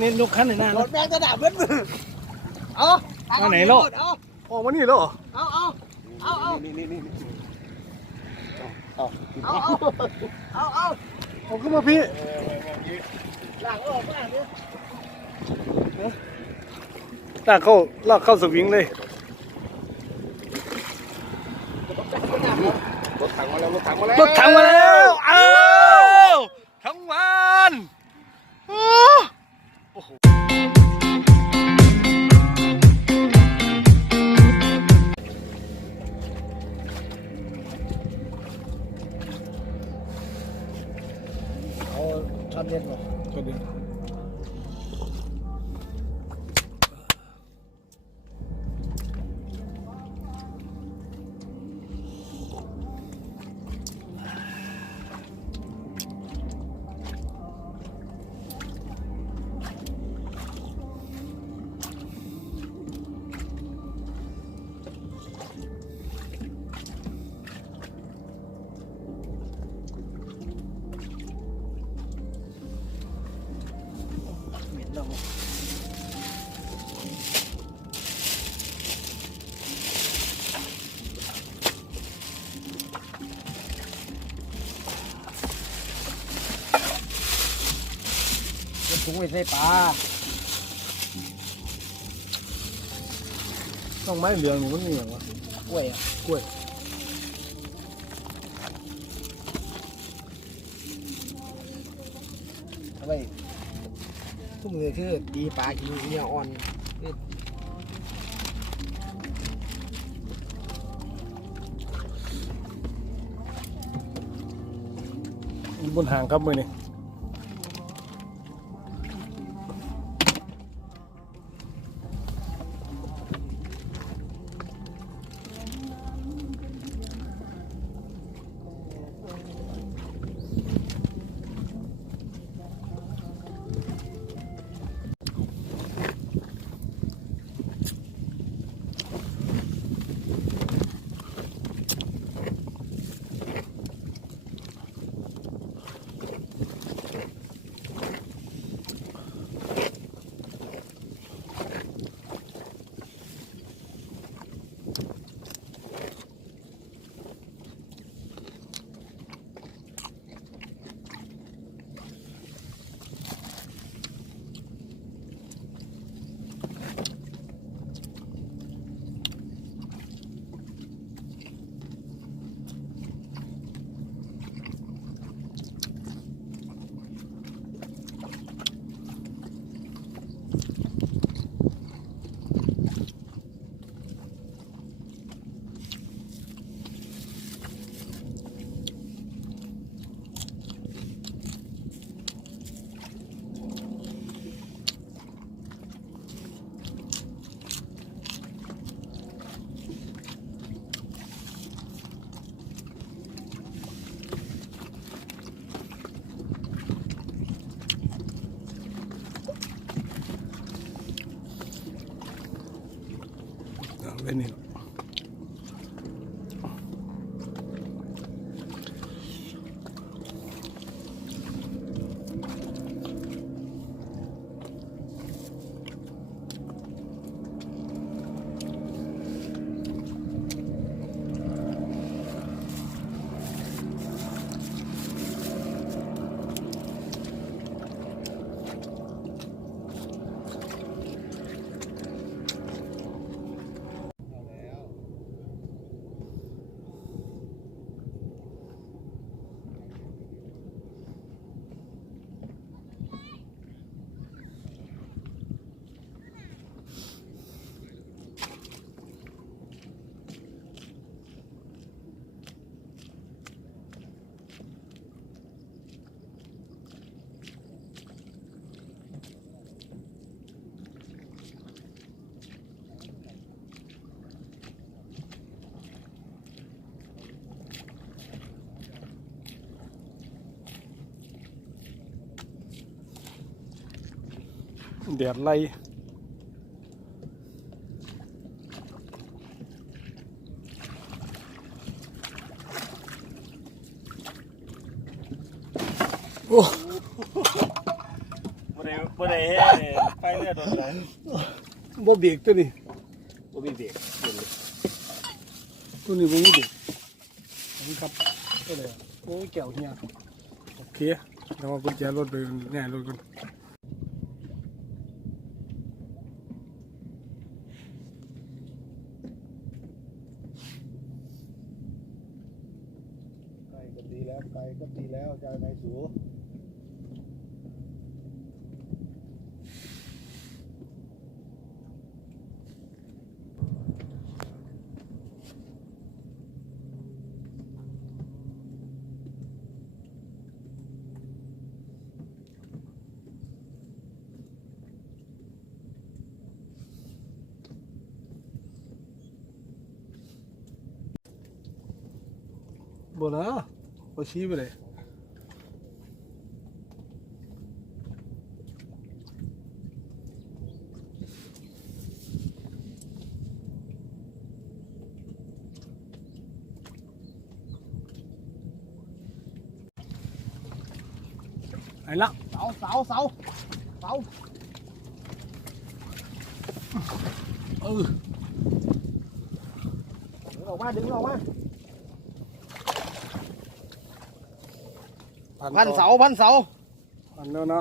นี่นกคันไหนหน้ารรถแม่งจะด่าเบิ้ลมือเอามาไหนเนาะเอาออกมานี่แล้วเหรอเอาเอาเอาเอานี่นี่นี่นี่เอาเอาเอาเอาเอาเอาขึ้นมาพี่หลังออกมาเนี่ยลากเข้าลากเข้าสวิงเลยรถถังมาแล้วรถถังมาแล้วรถถังมาแล้วอ้าวทั้งวัน ช็อตเด็ดบ่ก็ดีเหม็นแล้วจะถุงไว้ใส่ปลาต้องไม้เหลืองนี่มันมีอย่างวะกล้วยอะกล้วย มือคือตีปลากินเนื้ออ่อนบนหางครับมือนี่ แดดไล่โอ้ไม่ได้ได้บ่ได้เฮ็ดไปเรื่อยโดนเลยบ่เบรกตัวนี้บ่มีเบรกตัวนี้บ่มีเบรกขอบคุณครับก็เลยโอ้ยแก้วเฮียโอเคเดี๋ยวเอากุญแจรถไปแน่รถกัน ไก่ก็ดีแล้วไก่ ก็ดีแล้วจะไหนสู บ่นะบ่ชี้ไปเลยไอ้ละ เสาเสาเสาเสาเออดึงออกมาดึงออกมาพันเสาพันเสาพันแล้วนะ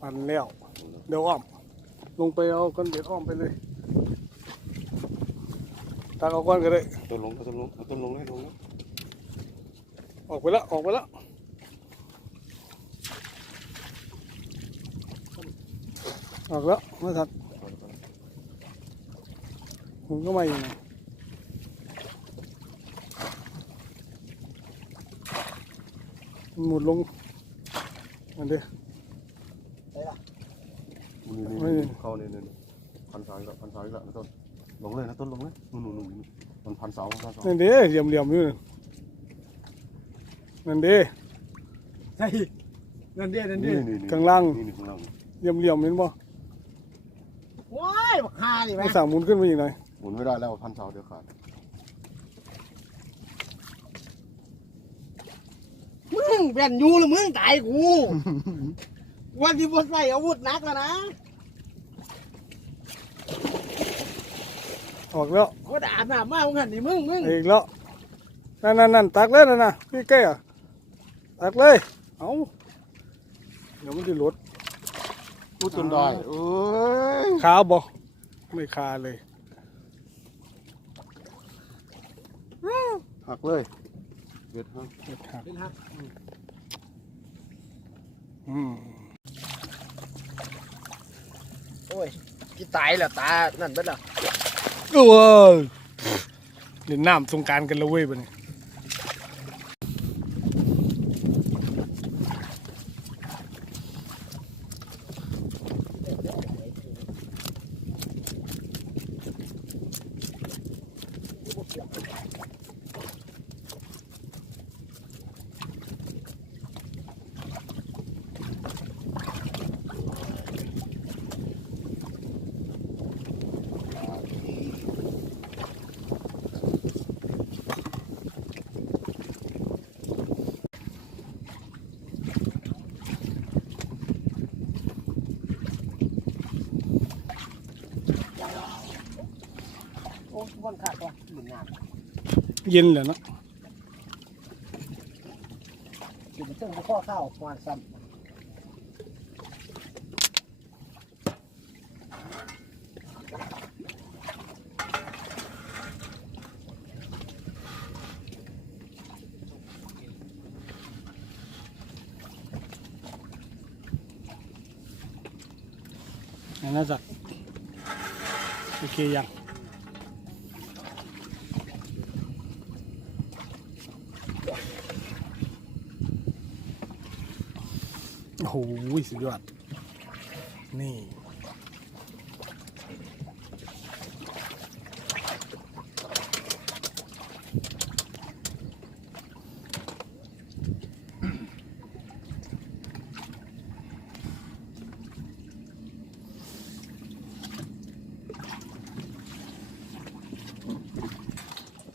พันแล้วเดี๋ยวอ้อม ลงไปเอาก้อนเบ็ดอ้อมไปเลยตักเอาก้อนก็ได้ต้นลงต้นลงต้นลงเลยลงเลยออกไปแล้วออกไปแล้ว ออกแล้วไม่ทันผมก็มาอยู่นะหมุดลงมันเดียนี่นี่เข้านี่นี่พันเสาอีกแล้วพันเสาอีกแล้วนะต้นลงเลยนะต้นลงเลยนู่นนู่นนู่นมันพันเสาพันเสานั่นเด้เหลี่ยมเหลี่ยมๆอยู่นั่นนั่นเด้ใช่นั่นเดียนั่นเดีนี่ยนี่ข้างล่างนี่นี่ข้างล่างเหลี่ยมเหลี่ยมๆเห็นบ่ว้ายบักฮา ดิแม่ไม่สั่งหมุนขึ้นไปอีกหน่อยหมุนไม่ได้แล้วพันเสาเดี๋ยวขาดมึงเป็นอยูแล้วมึงตายกูวันที่บดใส่อาวุธหนักแล้วนะออกแล้วก็ด่าหน้ามามึงหันนี่มึงมึงอีกแล้วนั่นนั่นนั่นตักเลยนั่นน่ะพี่แก้อะตักเลย เอาเดี๋ยวมันจะหลดพูดจนได้เอ้ยขาบ่ ไม่คาเลยหักเลยเด็ดหักเด็ดขาดเป็นฮักอืมโอ้ยที่ตายแล้วตา นั่นเบิดแล้วโอ้ยเล่นน้ำสงกรารกันและเว้ยบัดนี้โอ้ย วันขาดตัวหมุนน้เย็นแหละเนาะำกินเส้นข้อข้าววานซ้อันนั้นสักโอเคยัง โอ้โหสุดยอด นี่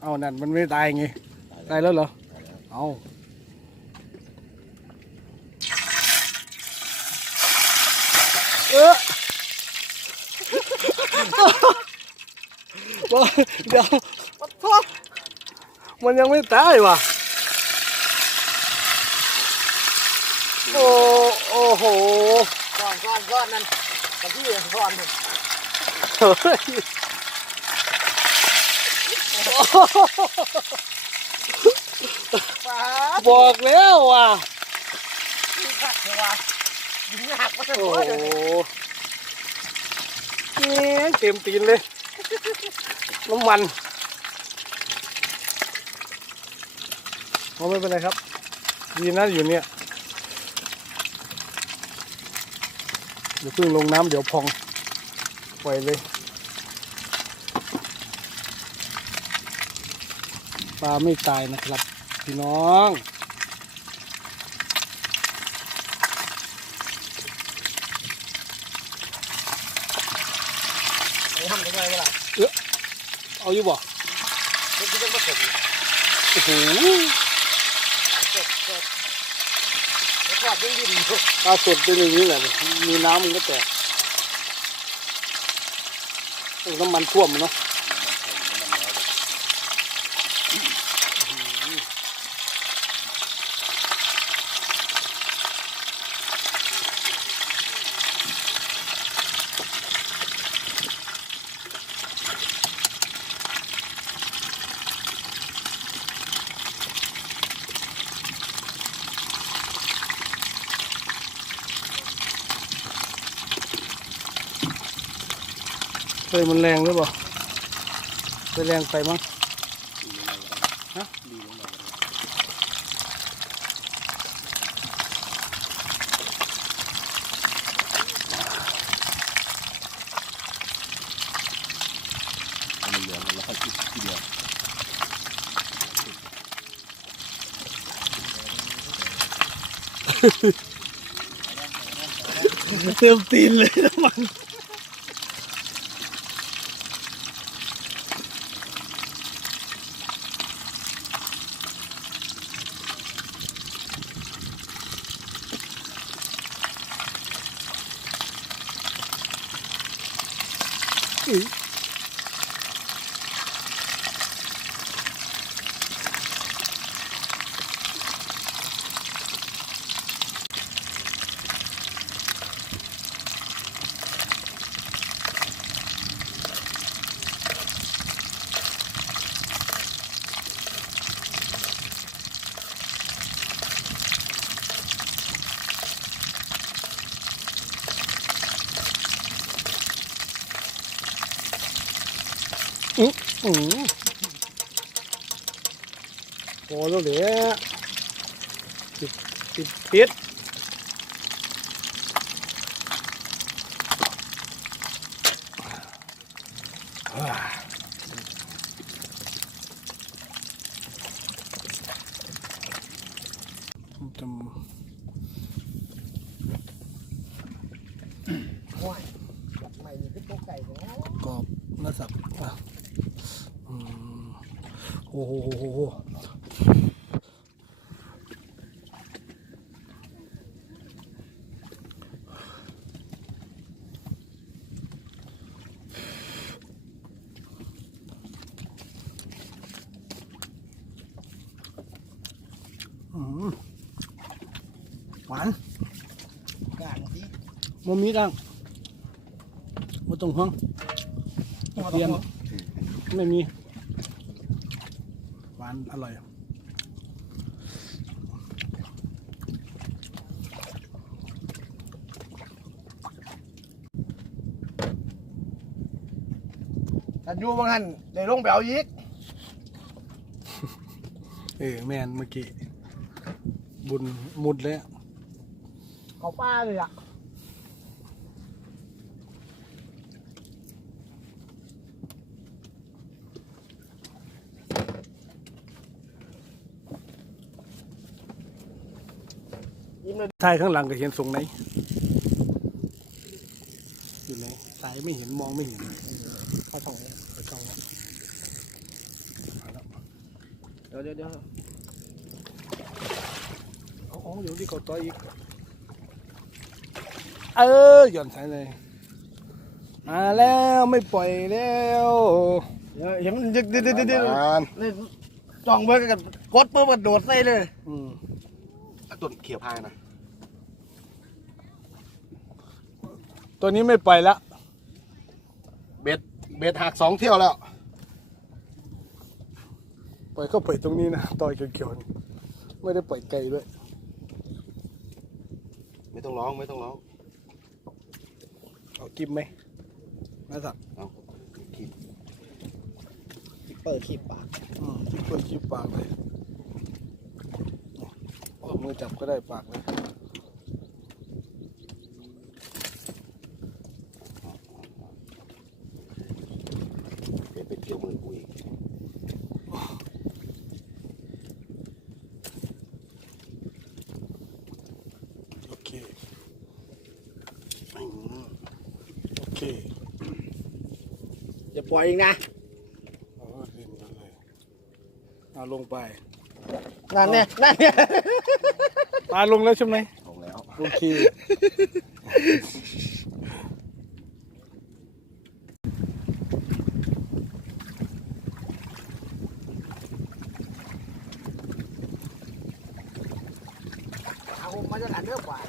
เอานั่นมันไม่ตายไง ตายแล้วเหรอ เอา เออว่า เดี๋ยวมันยังไม่ตายว่ะ โอ้โอ้โหก่อนก่อนก่อนนั่นกับพี่ก่อนผมเฮ้ยบอกแล้วว่ะหักเลยว่ะยิงหักมาโอ้เถอะโหนี่เต็มตีนเลย น้ำมันเอาไม่เป็นไรครับ ดีนะอยู่เนี่ยเดี๋ยวเพิ่งลงน้ำเดี๋ยวพองปล่อยเลยปลาไม่ตายนะครับ พี่น้อง ไอ้ทำยังไงวะล่ะ เอาอยู่บ่มันจะต้องผสมโอ้โหเกิดเกิดแล้วก็ยังดีอยู่ปลาสดเป็นอย่างนี้แหละ มีน้ำมันก็แตกโอ้น้ำมันท่วมเนาะ มันแรงหรือเปล่าไปแรงไปมั้งฮะมันเหลืองแล้วค่อยคิดทีเดียวเต็มตีนเลยน้ำมัน อืออือพอแล้วเดี๋ยวปิดปิดปิด อ่าจ ว้ายใหม่นี่คือตัวไก่ของำกรอบเนื้อสับอะอืมโอ้โหโหโหโหอืม หวานกลางสิมันมีดังไม่ต้องห่วงเรียนไม่มี หวานอร่อยกันอยู่บางหันได้ลงไปเอาอีกเออแมนเมื่อกี้ บุญมุดเลยอะเขาป้าเลยอะยิ้มเลยถ่ายข้างหลังก็เห็นทรงไหน อยู่ไหนสายไม่เห็นมองไม่เห็นเขาส่งเลยไปช่องวะเดี๋ยวเดี๋ยว เดี๋ยวเอาเอาเดี๋ยวที่เขาต่อยอีก เออหย่อนสายเลย มาแล้วไม่ปล่อยแล้วเดี๋ยวเห็นมันดึกดึกดึกดึกดึกอ่านนี่จ้องเบิร์กันกดปุ๊บมันโดดใส่เลย อืมอะต้นเขียวพายนะตัวนี้ไม่ปล่อยละเบ็ดเบ็ดหักสองเที่ยวแล้ว ปล่อยก็ปล่อยตรงนี้นะต่อยเขียวๆนี่ไม่ได้ปล่อยไกลด้วย ไม่ต้องร้องไม่ต้องร้องเอากิมไหมมาสักเอาขีดเปิดขีบปากอืมเปิดคลิปปากเลยเอามือจับก็ได้ปากเลยเบ็ดเป็นเกี่ยวมือกูอีก โอเค อืม โอเค อย่าปล่อยอีกนะเอาเล่นกันเลยเอาลงไปนั่นเนี่ยนั่นเนี่ยปลาลงแล้วใช่ไหมลงแล้วโอเคเอาผมมาจะหันเรื่องกว่า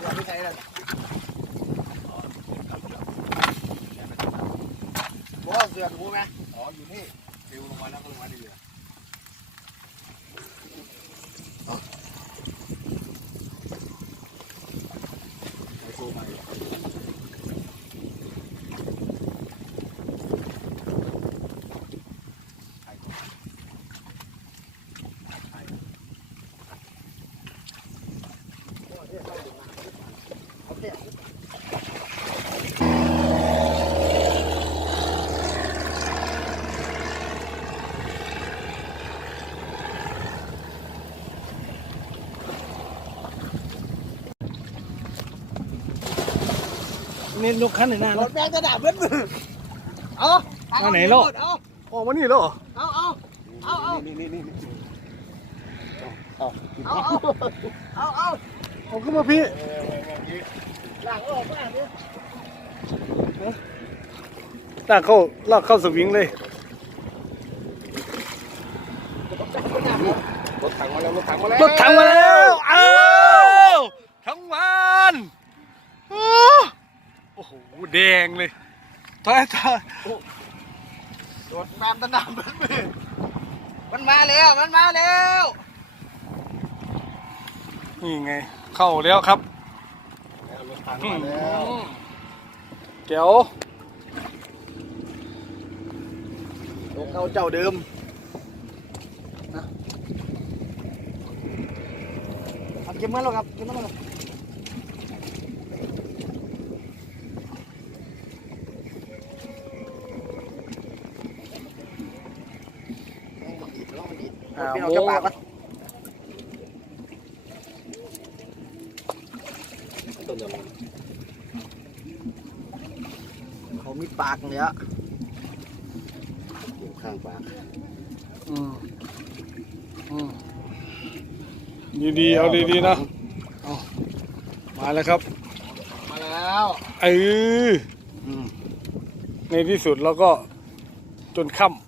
อย่าไปใช้เลยบอกเสือกกูไหม อ๋ออยู่นี่ฟิวลงมาแล้วก็ลงมาดีเลย เน้นนกขั้นในหน้ารนะถแบงจะด่าเพื่อนมือเอามาไหนโลกเอาออกมานี่แล้วเหรอเอาเอาเอาเอานี่นี่นี่นี่เอาเอาเอาเอาเอาเอาขึ้นมาพี่ห ลังออกมาเนี่ยลากเข้าลากเข้าสวิงเลยรถถังมาแล้วรถถังมาแล้วรถถังมาแล้วอ้าวทั้งวันอ้าวโอ้โหแดงเลยตายตายรถแบมตะนามเพื่อนมือมันมาแล้วมันมาแล้วนี่ไง เข้าแล้วครับ รถถังมาแล้วแก้วรถเอาเจ้าเดิมเอาเก็บมันแล้วครับเก็บมันแล้วครับเป็นเอาเจ้าปากวะ ต้นยัง เขามีปากเนี่ยเกี่ยวข้างปากอืมอืมดีๆเอาดีๆนะเอามาแล้วครับ มาแล้วเอออืมในที่สุดเราก็จนค่ำ